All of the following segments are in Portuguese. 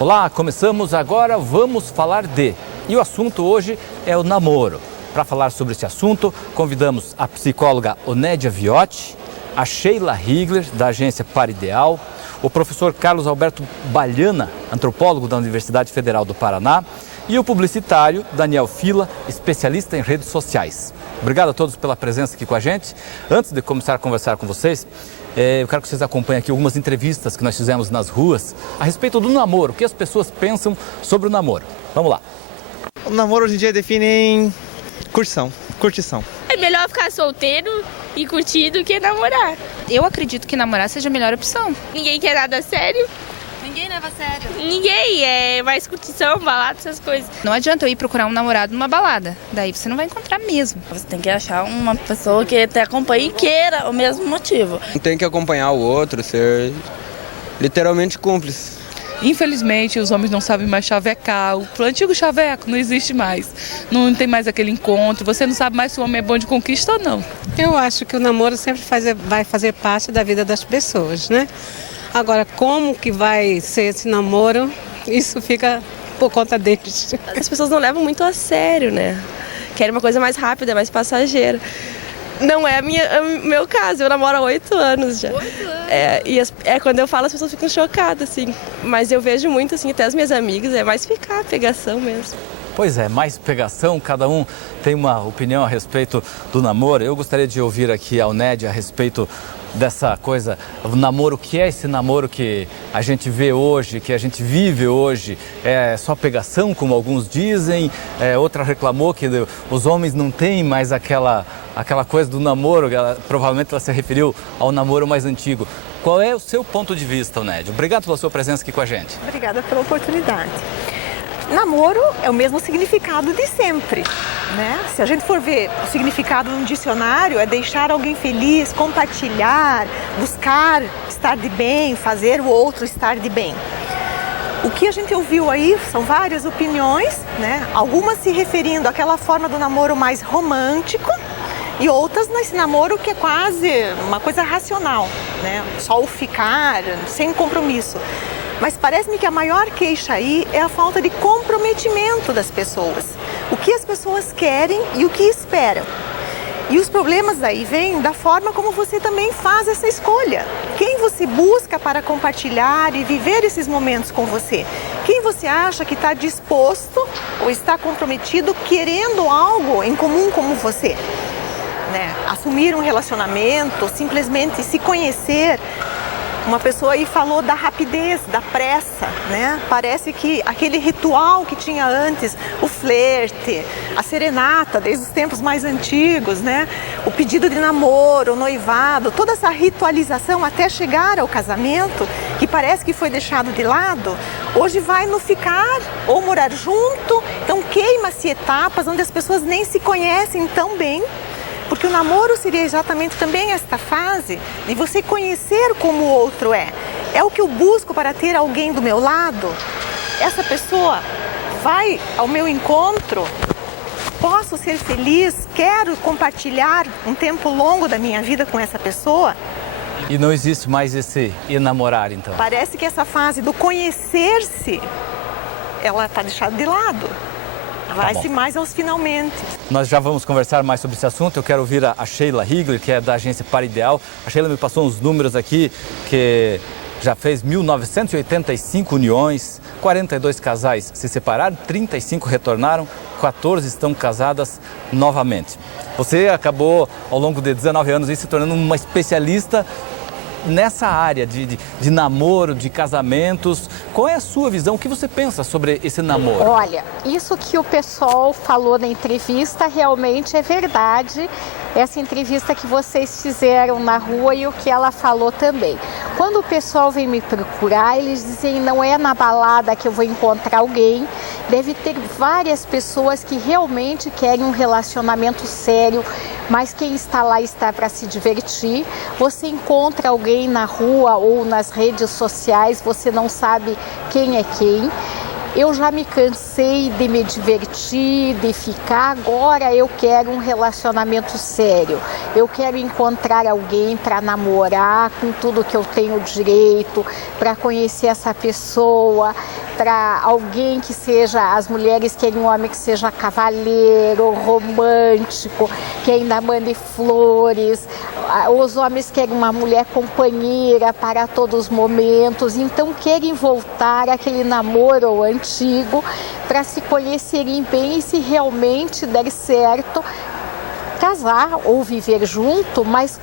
Olá, começamos agora, vamos falar de... E o assunto hoje é o namoro. Para falar sobre esse assunto, convidamos a psicóloga Onédia Viotti, a Sheila Higler, da agência Par Ideal, o professor Carlos Alberto Balhana, antropólogo da Universidade Federal do Paraná, e o publicitário Daniel Fila, especialista em redes sociais. Obrigado a todos pela presença aqui com a gente. Antes de começar a conversar com vocês, eu quero que vocês acompanhem aqui algumas entrevistas que nós fizemos nas ruas a respeito do namoro, o que as pessoas pensam sobre o namoro. Vamos lá. O namoro hoje em dia define em curtição. É melhor ficar solteiro e curtir do que namorar. Eu acredito que namorar seja a melhor opção. Ninguém quer nada sério. Ninguém leva a sério. Ninguém, é mais curtição, balada, essas coisas. Não adianta eu ir procurar um namorado numa balada. Daí você não vai encontrar mesmo. Você tem que achar uma pessoa que te acompanhe e queira o mesmo motivo. Tem que acompanhar o outro, ser literalmente cúmplice. Infelizmente, os homens não sabem mais chavecar. O antigo chaveco não existe mais. Não tem mais aquele encontro. Você não sabe mais se o homem é bom de conquista ou não. Eu acho que o namoro sempre vai fazer parte da vida das pessoas, né? Agora, como que vai ser esse namoro, isso fica por conta deles. As pessoas não levam muito a sério, né? Querem uma coisa mais rápida, mais passageira. Não é o meu caso, eu namoro há 8 anos já. 8 anos? Quando eu falo, as pessoas ficam chocadas, assim. Mas eu vejo muito, assim, até as minhas amigas, é mais ficar pegação mesmo. Pois é, mais pegação, cada um tem uma opinião a respeito do namoro. Eu gostaria de ouvir aqui a Onédia a respeito dessa coisa, o namoro, o que é esse namoro que a gente vê hoje, que a gente vive hoje? É só pegação, como alguns dizem? Outra reclamou que os homens não têm mais aquela coisa do namoro, provavelmente ela se referiu ao namoro mais antigo. Qual é o seu ponto de vista, Onédia? Obrigado pela sua presença aqui com a gente. Obrigada pela oportunidade. Namoro é o mesmo significado de sempre, né? Se a gente for ver o significado no dicionário, é deixar alguém feliz, compartilhar, buscar estar de bem, fazer o outro estar de bem. O que a gente ouviu aí são várias opiniões, né? Algumas se referindo àquela forma do namoro mais romântico e outras nesse namoro que é quase uma coisa racional, né? Só o ficar, sem compromisso. Mas parece-me que a maior queixa aí é a falta de comprometimento das pessoas. O que as pessoas querem e o que esperam. E os problemas daí vêm da forma como você também faz essa escolha. Quem você busca para compartilhar e viver esses momentos com você? Quem você acha que está disposto ou está comprometido querendo algo em comum como você? Né? Assumir um relacionamento, simplesmente se conhecer. Uma pessoa aí falou da rapidez, da pressa, né? Parece que aquele ritual que tinha antes, o flerte, a serenata, desde os tempos mais antigos, né? O pedido de namoro, o noivado, toda essa ritualização até chegar ao casamento, que parece que foi deixado de lado, hoje vai no ficar ou morar junto, então queima-se etapas onde as pessoas nem se conhecem tão bem. Porque o namoro seria exatamente também esta fase de você conhecer como o outro é. É o que eu busco para ter alguém do meu lado? Essa pessoa vai ao meu encontro? Posso ser feliz? Quero compartilhar um tempo longo da minha vida com essa pessoa? E não existe mais esse enamorar, então? Parece que essa fase do conhecer-se, ela está deixada de lado. Vai-se mais aos finalmente. Nós já vamos conversar mais sobre esse assunto. Eu quero ouvir a Sheila Higler, que é da agência Par Ideal. A Sheila me passou uns números aqui, que já fez 1.985 uniões, 42 casais se separaram, 35 retornaram, 14 estão casadas novamente. Você acabou, ao longo de 19 anos, se tornando uma especialista nessa área de namoro, de casamentos. Qual é a sua visão? O que você pensa sobre esse namoro? Olha, isso que o pessoal falou na entrevista realmente é verdade. Essa entrevista que vocês fizeram na rua e o que ela falou também. Quando o pessoal vem me procurar, eles dizem não é na balada que eu vou encontrar alguém. Deve ter várias pessoas que realmente querem um relacionamento sério, mas quem está lá está para se divertir. Você encontra alguém na rua ou nas redes sociais, você não sabe quem é quem. eu já me cansei de me divertir, de ficar, agora eu quero um relacionamento sério. Eu quero encontrar alguém para namorar com tudo que eu tenho direito, para conhecer essa pessoa, para alguém que seja, as mulheres querem um homem que seja cavalheiro, romântico, que ainda mande flores, os homens querem uma mulher companheira para todos os momentos, então querem voltar àquele namoro antigo para se conhecerem bem e, se realmente der certo, casar ou viver junto, mas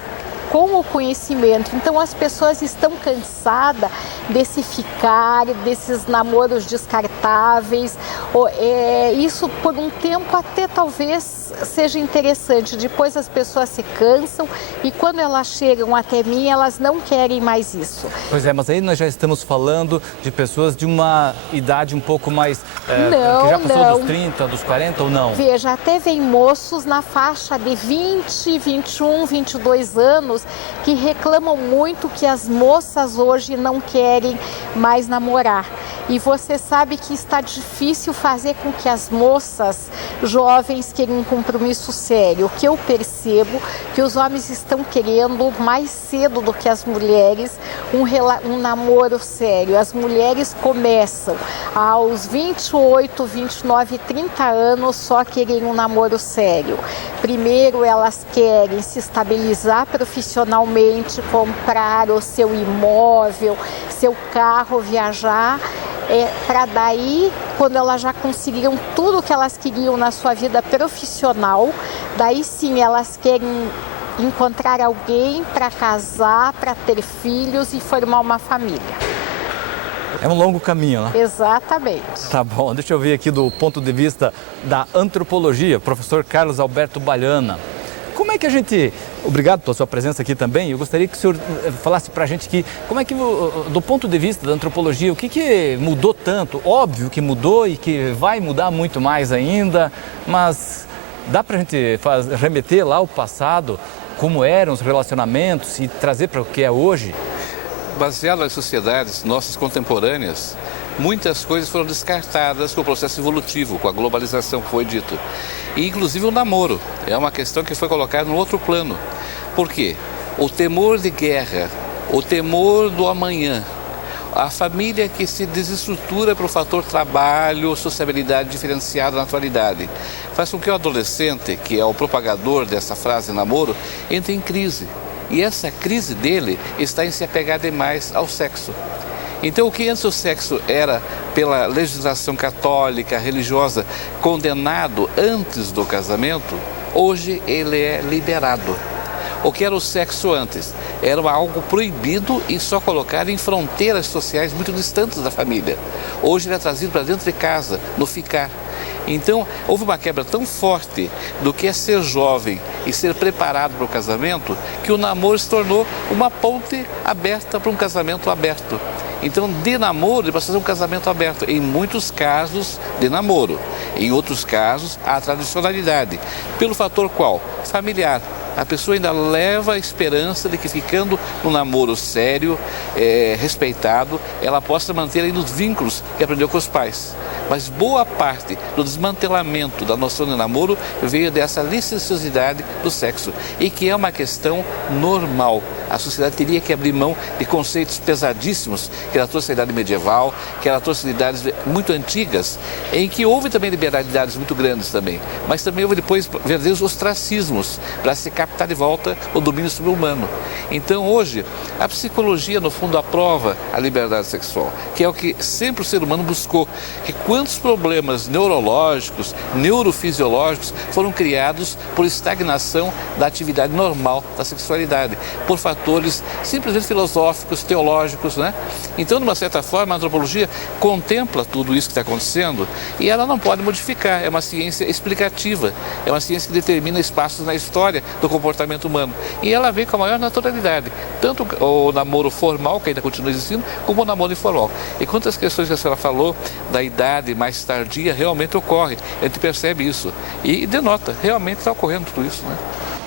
com o conhecimento. Então as pessoas estão cansadas desse ficar, desses namoros descartáveis. Isso por um tempo até talvez seja interessante. Depois as pessoas se cansam e quando elas chegam até mim, elas não querem mais isso. Pois é, mas aí nós já estamos falando de pessoas de uma idade um pouco mais... Não, que já passou não. dos 30, dos 40 ou não? Veja, até vem moços na faixa de 20, 21, 22 anos que reclamam muito que as moças hoje não querem mais namorar. E você sabe que está difícil fazer com que as moças jovens queiram um compromisso sério. O que eu percebo que os homens estão querendo mais cedo do que as mulheres um namoro sério. As mulheres começam aos 28, 29, 30 anos só querem um namoro sério. Primeiro elas querem se estabilizar profissionalmente, comprar o seu imóvel, seu carro, viajar. Para daí, quando elas já conseguiram tudo o que elas queriam na sua vida profissional, daí sim elas querem encontrar alguém para casar, para ter filhos e formar uma família. É um longo caminho, né? Exatamente. Tá bom, deixa eu ver aqui do ponto de vista da antropologia, professor Carlos Alberto Baliana. Como é que a gente... Obrigado pela sua presença aqui também. Eu gostaria que o senhor falasse para a gente que, como é que, do ponto de vista da antropologia, o que mudou tanto? Óbvio que mudou e que vai mudar muito mais ainda, mas dá para a gente remeter lá ao passado, como eram os relacionamentos e trazer para o que é hoje? Baseado nas sociedades nossas contemporâneas, muitas coisas foram descartadas com o processo evolutivo, com a globalização que foi dito. E inclusive o namoro é uma questão que foi colocada no outro plano. Por quê? O temor de guerra, o temor do amanhã, a família que se desestrutura para o fator trabalho, sociabilidade diferenciada na atualidade, faz com que o adolescente, que é o propagador dessa frase namoro, entre em crise. E essa crise dele está em se apegar demais ao sexo. Então, o que antes o sexo era, pela legislação católica, religiosa, condenado antes do casamento, hoje ele é liberado. O que era o sexo antes? Era algo proibido e só colocado em fronteiras sociais muito distantes da família. Hoje ele é trazido para dentro de casa, no ficar. Então, houve uma quebra tão forte do que é ser jovem e ser preparado para o casamento, que o namoro se tornou uma ponte aberta para um casamento aberto. Então, de namoro, ele passa a ser um casamento aberto, em muitos casos de namoro. Em outros casos, a tradicionalidade. Pelo fator qual? Familiar. A pessoa ainda leva a esperança de que, ficando num namoro sério, respeitado, ela possa manter ainda os vínculos que aprendeu com os pais. Mas boa parte do desmantelamento da noção de namoro veio dessa licenciosidade do sexo, e que é uma questão normal. A sociedade teria que abrir mão de conceitos pesadíssimos que ela trouxe da idade medieval, que ela trouxe de idades muito antigas, em que houve também liberalidades muito grandes também, mas também houve depois verdadeiros ostracismos para se captar de volta o domínio sobre o humano. Então hoje, a psicologia no fundo aprova a liberdade sexual, que é o que sempre o ser humano buscou, que quantos problemas neurológicos, neurofisiológicos foram criados por estagnação da atividade normal da sexualidade, por fatores simplesmente filosóficos, teológicos, né? Então, de uma certa forma, a antropologia contempla tudo isso que está acontecendo e ela não pode modificar. É uma ciência explicativa, é uma ciência que determina espaços na história do comportamento humano. E ela vem com a maior naturalidade, tanto o namoro formal, que ainda continua existindo, como o namoro informal. E quanto às questões que a senhora falou, da idade mais tardia, realmente ocorre. A gente percebe isso e denota, realmente está ocorrendo tudo isso, né?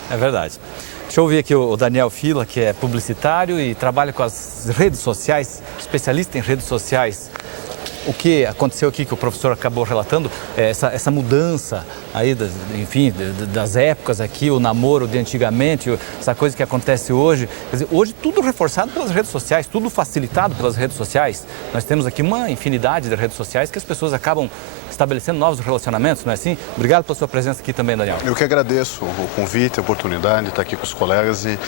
É verdade. Deixa eu ouvir aqui o Daniel Fila, que é publicitário e trabalha com as redes sociais, especialista em redes sociais. o que aconteceu aqui, que o professor acabou relatando, essa mudança aí, das épocas aqui, o namoro de antigamente, essa coisa que acontece hoje. Quer dizer, hoje tudo reforçado pelas redes sociais, tudo facilitado pelas redes sociais. Nós temos aqui uma infinidade de redes sociais que as pessoas acabam estabelecendo novos relacionamentos, não é assim? Obrigado pela sua presença aqui também, Daniel. Eu que agradeço o convite, a oportunidade de estar aqui com os colegas e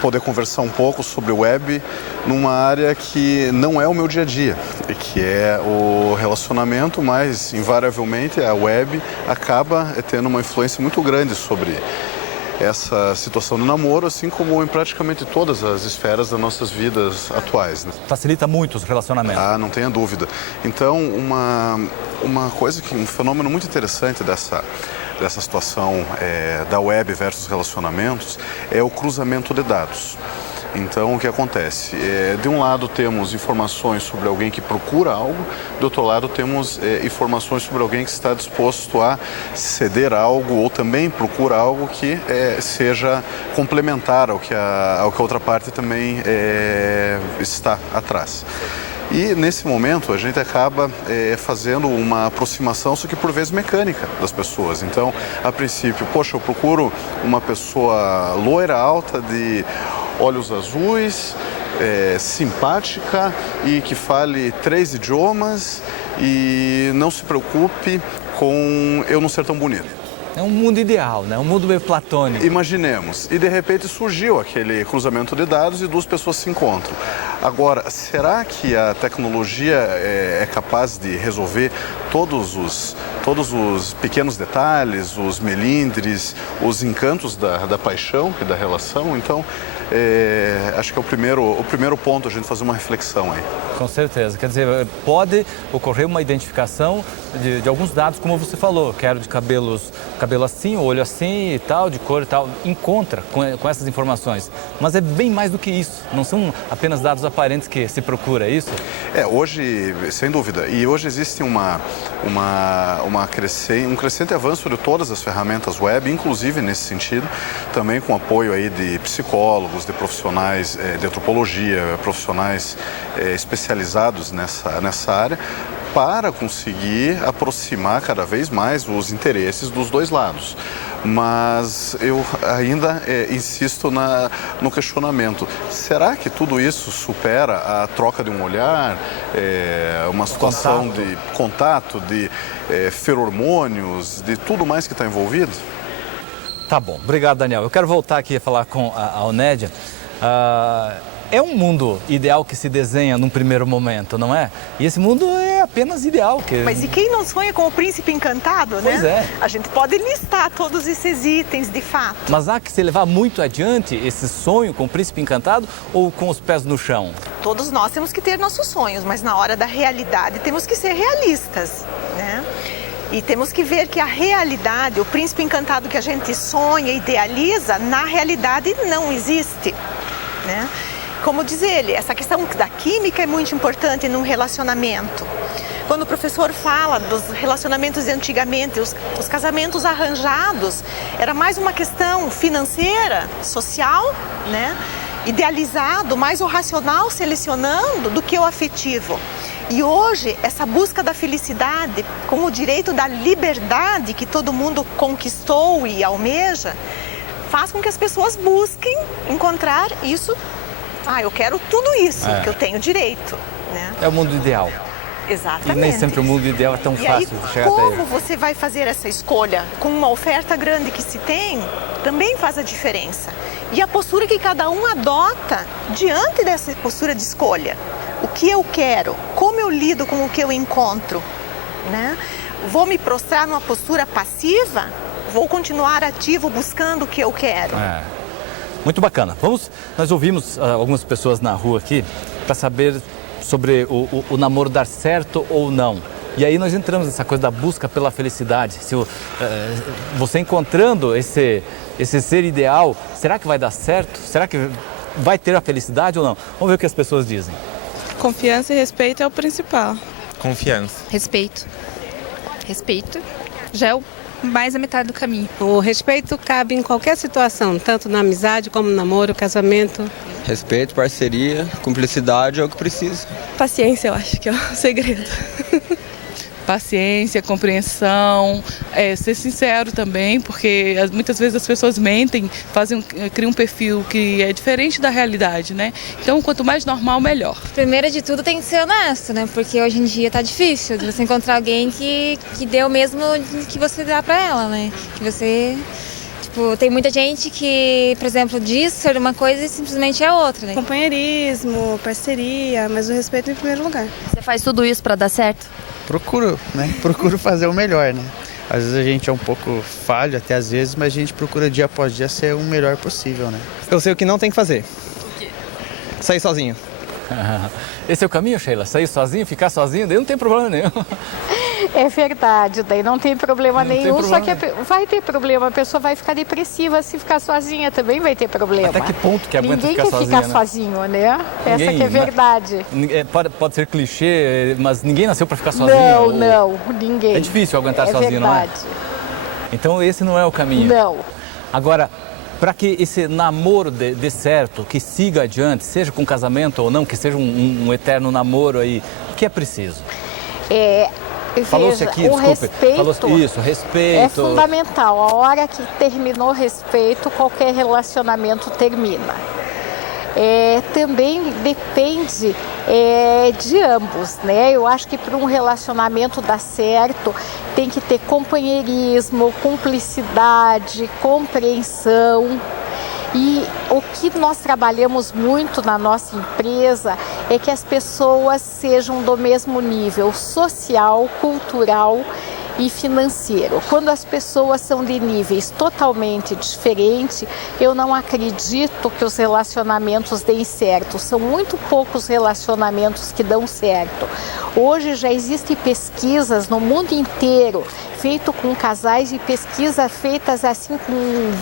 poder conversar um pouco sobre o web numa área que não é o meu dia a dia, que é o relacionamento, mas invariavelmente a web acaba tendo uma influência muito grande sobre essa situação do namoro, assim como em praticamente todas as esferas das nossas vidas atuais, né? Facilita muito os relacionamentos. Ah, não tenha dúvida. Então, um fenômeno muito interessante dessa situação da web versus relacionamentos é o cruzamento de dados. Então, o que acontece? De um lado temos informações sobre alguém que procura algo, do outro lado temos informações sobre alguém que está disposto a ceder algo ou também procura algo que seja complementar ao que a outra parte também está atrás. E nesse momento a gente acaba fazendo uma aproximação, só que por vezes mecânica, das pessoas. Então, a princípio, poxa, eu procuro uma pessoa loira, alta, de olhos azuis, simpática e que fale 3 idiomas e não se preocupe com eu não ser tão bonito. É um mundo ideal, né? Um mundo meio platônico. Imaginemos. E de repente surgiu aquele cruzamento de dados e 2 pessoas se encontram. Agora, será que a tecnologia é capaz de resolver todos os pequenos detalhes, os melindres, os encantos da paixão e da relação? Então, acho que é o primeiro ponto a gente fazer uma reflexão aí. Com certeza. Quer dizer, pode ocorrer uma identificação de alguns dados, como você falou. Quero de cabelo assim, olho assim e tal, de cor e tal. Encontra com essas informações. Mas é bem mais do que isso. Não são apenas dados aparentes que se procura, é isso? Hoje, sem dúvida. E hoje existe um crescente avanço de todas as ferramentas web, inclusive nesse sentido, também com apoio aí de psicólogos, de profissionais de antropologia, profissionais especializados nessa área, para conseguir aproximar cada vez mais os interesses dos 2 lados. Mas eu ainda insisto no questionamento. Será que tudo isso supera a troca de um olhar, uma situação de contato, de feromônios, de tudo mais que está envolvido? Tá bom, obrigado, Daniel. Eu quero voltar aqui a falar com a Onédia. É um mundo ideal que se desenha num primeiro momento, não é? E esse mundo é apenas ideal. Mas e quem não sonha com o príncipe encantado, né? Pois é. A gente pode listar todos esses itens, de fato. Mas há que se levar muito adiante esse sonho com o príncipe encantado ou com os pés no chão? Todos nós temos que ter nossos sonhos, mas na hora da realidade temos que ser realistas, né? E temos que ver que a realidade, o príncipe encantado que a gente sonha e idealiza, na realidade não existe, né? Como diz ele, essa questão da química é muito importante num relacionamento. Quando o professor fala dos relacionamentos de antigamente, os casamentos arranjados, era mais uma questão financeira, social, né? Idealizado, mais o racional selecionando do que o afetivo. E hoje, essa busca da felicidade, com o direito da liberdade que todo mundo conquistou e almeja, faz com que as pessoas busquem encontrar isso. Eu quero tudo isso, que eu tenho direito, né? É o mundo ideal. Exatamente. E nem sempre o mundo ideal é tão fácil de chegar até ele. Como você vai fazer essa escolha com uma oferta grande que se tem, também faz a diferença. E a postura que cada um adota diante dessa postura de escolha. O que eu quero? Como eu lido com o que eu encontro? Né? Vou me prostrar numa postura passiva? Vou continuar ativo buscando o que eu quero? Muito bacana. Nós ouvimos algumas pessoas na rua aqui para saber sobre o namoro dar certo ou não. E aí nós entramos nessa coisa da busca pela felicidade. Se você encontrando esse ser ideal, será que vai dar certo? Será que vai ter a felicidade ou não? Vamos ver o que as pessoas dizem. Confiança e respeito é o principal. Confiança. Respeito. Respeito já é mais a metade do caminho. O respeito cabe em qualquer situação, tanto na amizade como no namoro, casamento. Respeito, parceria, cumplicidade é o que precisa. Paciência, eu acho que é o segredo. Paciência, compreensão, ser sincero também, porque muitas vezes as pessoas mentem, criam um perfil que é diferente da realidade, né? Então, quanto mais normal, melhor. Primeiro de tudo tem que ser honesto, né? Porque hoje em dia tá difícil de você encontrar alguém que dê o mesmo que você dá pra ela, né? Que você... tem muita gente que, por exemplo, diz ser uma coisa e simplesmente é outra, né? Companheirismo, parceria, mas o respeito em primeiro lugar. Você faz tudo isso para dar certo? Procuro, né? Procuro fazer o melhor, né? Às vezes a gente é um pouco falho, até às vezes, mas a gente procura dia após dia ser o melhor possível, né? Eu sei o que não tem que fazer. O quê? Sair sozinho. Esse é o caminho, Sheila? Sair sozinho, ficar sozinho, daí não tem problema nenhum. É verdade, daí não tem problema nenhum, só que vai ter problema, a pessoa vai ficar depressiva se ficar sozinha, também vai ter problema. Até que ponto que aguenta ficar sozinha? Ninguém quer ficar sozinho, né? Essa que é verdade. Pode ser clichê, mas ninguém nasceu para ficar sozinho. Não, ninguém. É difícil aguentar sozinho, verdade. Não é? Então esse não é o caminho. Não. Agora, para que esse namoro dê certo, que siga adiante, seja com casamento ou não, que seja um eterno namoro aí, o que é preciso? Falou-se aqui, o respeito, respeito. É fundamental. A hora que terminou o respeito, qualquer relacionamento termina. Também depende de ambos, né? Eu acho que para um relacionamento dar certo, tem que ter companheirismo, cumplicidade, compreensão. E o que nós trabalhamos muito na nossa empresa é que as pessoas sejam do mesmo nível social, cultural e financeiro. Quando as pessoas são de níveis totalmente diferentes, eu não acredito que os relacionamentos deem certo. São muito poucos relacionamentos que dão certo. Hoje já existem pesquisas no mundo inteiro, feito com casais, e pesquisas feitas assim com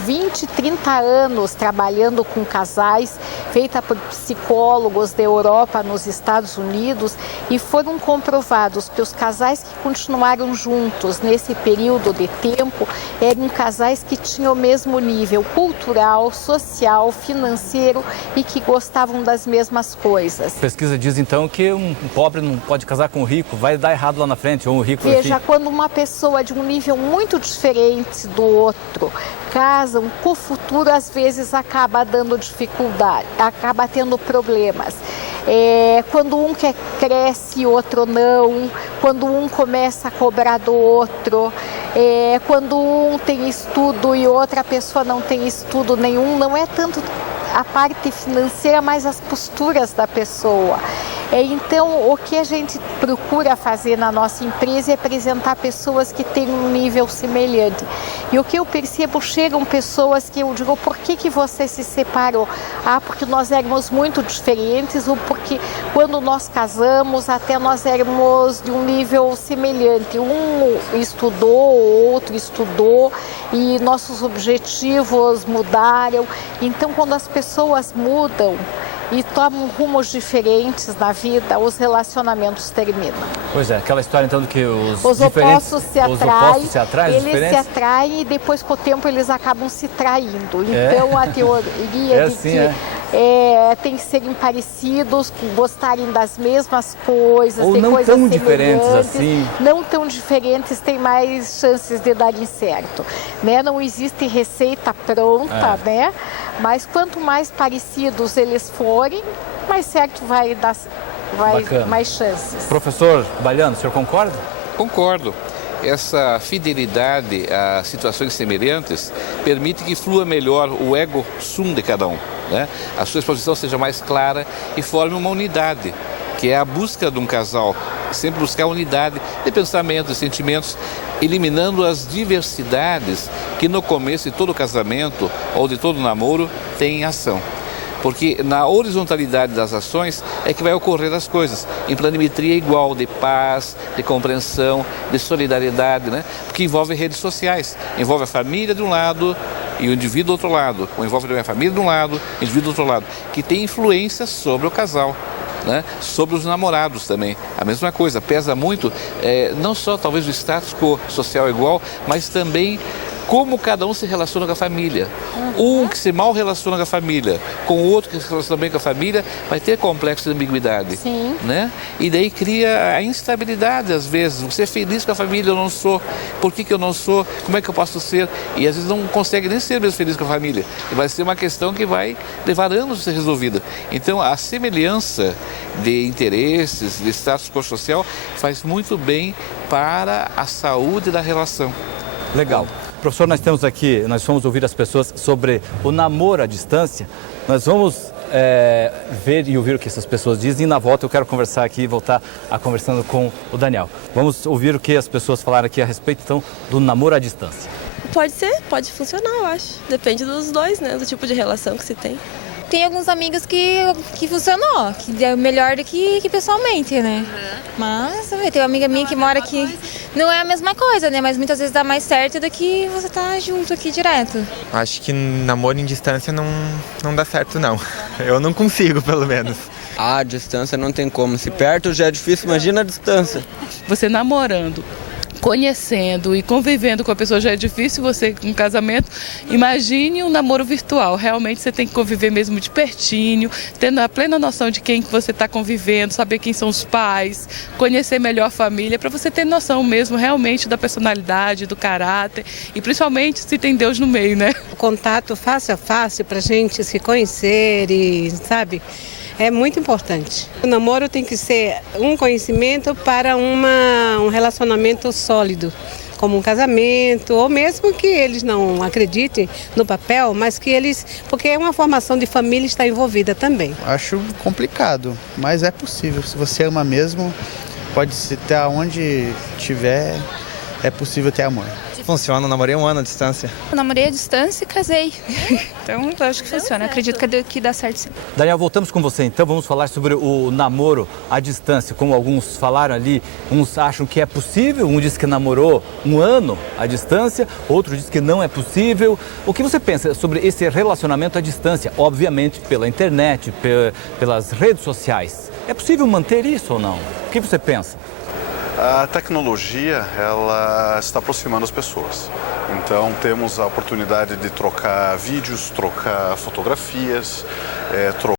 20, 30 anos trabalhando com casais, feita por psicólogos da Europa, nos Estados Unidos, e foram comprovados que os casais que continuaram juntos nesse período de tempo eram casais que tinham o mesmo nível cultural, social, financeiro e que gostavam das mesmas coisas. A pesquisa diz então que um pobre não pode casar com um rico, vai dar errado lá na frente, ou um rico... Veja, quando uma pessoa de um nível muito diferente do outro casam, com o futuro às vezes acaba dando dificuldade, acaba tendo problemas. Quando um cresce e outro não, quando um começa a cobrar do outro, quando um tem estudo e outra pessoa não tem estudo nenhum, não é tanto a parte financeira, mas as posturas da pessoa. Então, o que a gente procura fazer na nossa empresa é apresentar pessoas que têm um nível semelhante. E o que eu percebo, chegam pessoas que eu digo, por que você se separou? Porque nós éramos muito diferentes, ou porque quando nós casamos, até nós éramos de um nível semelhante. Um estudou, o outro estudou, e nossos objetivos mudaram. Então, quando as pessoas mudam e tomam rumos diferentes na vida, os relacionamentos terminam. Pois é, aquela história então de que os opostos se atraem, eles se atraem e depois com o tempo eles acabam se traindo. Então a teoria de que tem que serem parecidos, gostarem das mesmas coisas, ou tem não coisas tão diferentes assim. Não tão diferentes, tem mais chances de darem certo, né? Não existe receita pronta, né? Mas quanto mais parecidos eles forem, mais certo vai dar, mais chances. Professor Baliano, o senhor concorda? Concordo. Essa fidelidade a situações semelhantes permite que flua melhor o ego sum de cada um, né? A sua exposição seja mais clara e forme uma unidade, que é a busca de um casal, sempre buscar unidade de pensamento, de sentimentos, eliminando as diversidades que no começo de todo casamento ou de todo namoro tem ação. Porque na horizontalidade das ações é que vai ocorrer as coisas, em planimetria igual, de paz, de compreensão, de solidariedade, né? Porque envolve redes sociais, envolve a família de um lado e o indivíduo do outro lado, ou envolve também a família de um lado e o indivíduo do outro lado, que tem influência sobre o casal. Né? Sobre os namorados também, a mesma coisa, pesa muito, não só talvez o status quo social igual, mas também como cada um se relaciona com a família. Um que se mal relaciona com a família, com o outro que se relaciona bem com a família, vai ter complexo de ambiguidade. Sim. Né? E daí cria a instabilidade, às vezes. Você é feliz com a família, eu não sou. Por que eu não sou? Como é que eu posso ser? E às vezes não consegue nem ser mesmo feliz com a família. E vai ser uma questão que vai levar anos a ser resolvida. Então, a semelhança de interesses, de status quo social, faz muito bem para a saúde da relação. Legal. Professor, nós fomos ouvir as pessoas sobre o namoro à distância. Nós vamos ver e ouvir o que essas pessoas dizem e na volta eu quero conversar aqui e voltar a conversando com o Daniel. Vamos ouvir o que as pessoas falaram aqui a respeito, então, do namoro à distância. Pode ser, pode funcionar, eu acho. Depende dos dois, né? Do tipo de relação que se tem. Tem alguns amigos que funcionou, que é melhor do que pessoalmente, né? Mas tem uma amiga minha que mora aqui, não é a mesma coisa, né? Mas muitas vezes dá mais certo do que você tá junto aqui direto. Acho que namoro em distância não dá certo, não. Eu não consigo, pelo menos. A distância não tem como. Se perto já é difícil, imagina a distância. Você namorando, conhecendo e convivendo com a pessoa já é difícil, você com um casamento, imagine um namoro virtual. Realmente você tem que conviver mesmo de pertinho, tendo a plena noção de quem que você está convivendo, saber quem são os pais, conhecer melhor a família, para você ter noção mesmo realmente da personalidade, do caráter e principalmente se tem Deus no meio, né? O contato face a face para a gente se conhecer e, sabe, é muito importante. O namoro tem que ser um conhecimento para um relacionamento sólido, como um casamento, ou mesmo que eles não acreditem no papel, mas que eles... Porque uma formação de família está envolvida também. Acho complicado, mas é possível. Se você ama mesmo, pode ser até onde tiver, é possível ter amor. Funciona, eu namorei 1 ano à distância. Eu namorei à distância e casei. Então, eu acho que funciona. Acredito que dá certo sim. Daniel, voltamos com você então, vamos falar sobre o namoro à distância. Como alguns falaram ali, uns acham que é possível, um diz que namorou 1 ano à distância, outro diz que não é possível. O que você pensa sobre esse relacionamento à distância? Obviamente pela internet, pelas redes sociais. É possível manter isso ou não? O que você pensa? A tecnologia, ela está aproximando as pessoas. Então, temos a oportunidade de trocar vídeos, trocar fotografias, trocar